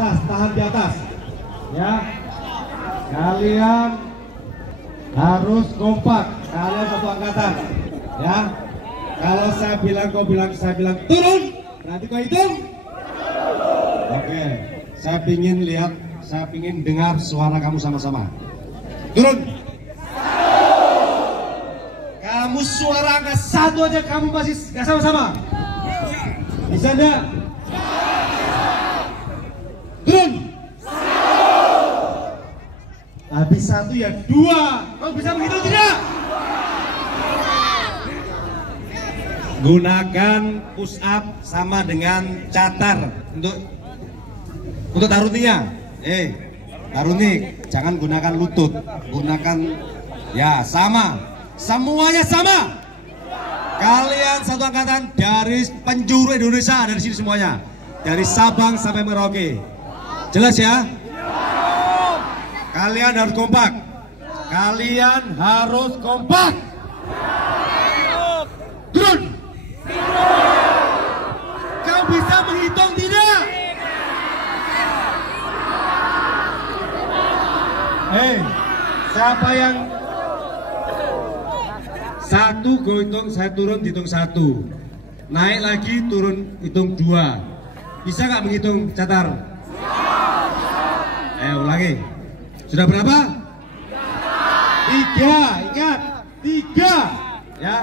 atas, tahan di atas. Ya. Kalian harus kompak. Kalian satu angkatan. Ya. Kalau saya bilang kau bilang, saya bilang turun. Nanti kau hitung. Oke. Saya pingin dengar suara kamu sama-sama. Turun. Kamu suara angka 1 aja kamu masih gak sama-sama. Bisa enggak? Turun. Habis 1 ya 2. Kamu bisa menghitung tidak? Gunakan push up sama dengan catar untuk taruninya. Taruni jangan gunakan lutut, gunakan ya sama. Semuanya sama. Kalian satu angkatan dari penjuru Indonesia, ada di sini semuanya. Dari Sabang sampai Merauke. Jelas ya? Kalian harus kompak. Kalian harus kompak. Turun. Kau bisa menghitung tidak? Siapa yang 1 gue hitung, saya turun hitung 1. Naik lagi turun hitung 2. Bisa nggak menghitung catar? Ulangi. Sudah berapa? 3. Ingat 3. Ya.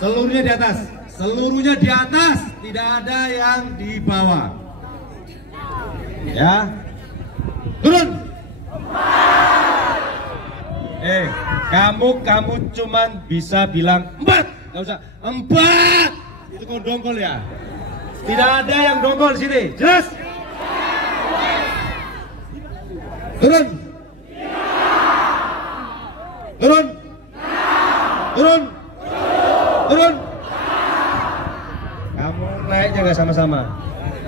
Seluruhnya di atas. Seluruhnya di atas. Tidak ada yang di bawah. Ya. Turun. Kamu cuman bisa bilang 4. Nggak usah 4. Itu kau dongkol ya. Tidak ada yang dongkol sini. Jelas? Turun. Turun. Turun. Turun. Kamu naiknya nggak sama-sama.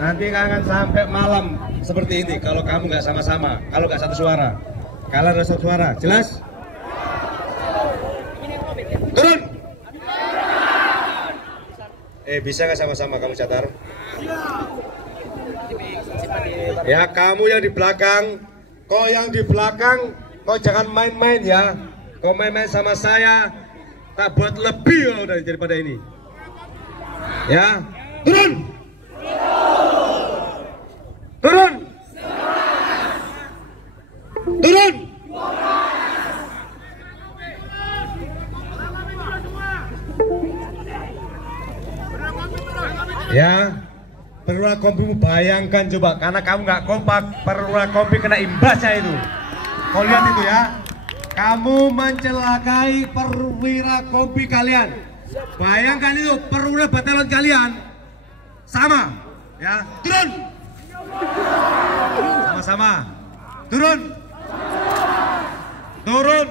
Nanti akan sampai malam seperti ini kalau kamu nggak sama-sama. Kalau nggak satu suara. Kalian harus satu suara. Jelas? Turun. Bisa nggak sama-sama kamu catar? Ya, kamu yang di belakang, kau yang di belakang, kau jangan main-main ya. Kau main-main sama saya, tak buat lebih daripada ini. Ya, turun. Turun. Turun. Ya, perwira kompimu bayangkan coba, karena kamu nggak kompak, perwira kompi kena imbasnya itu. Kau lihat itu ya, kamu mencelakai perwira kompi kalian. Bayangkan itu, perwira batalion kalian sama, ya. Turun, sama-sama, turun, turun.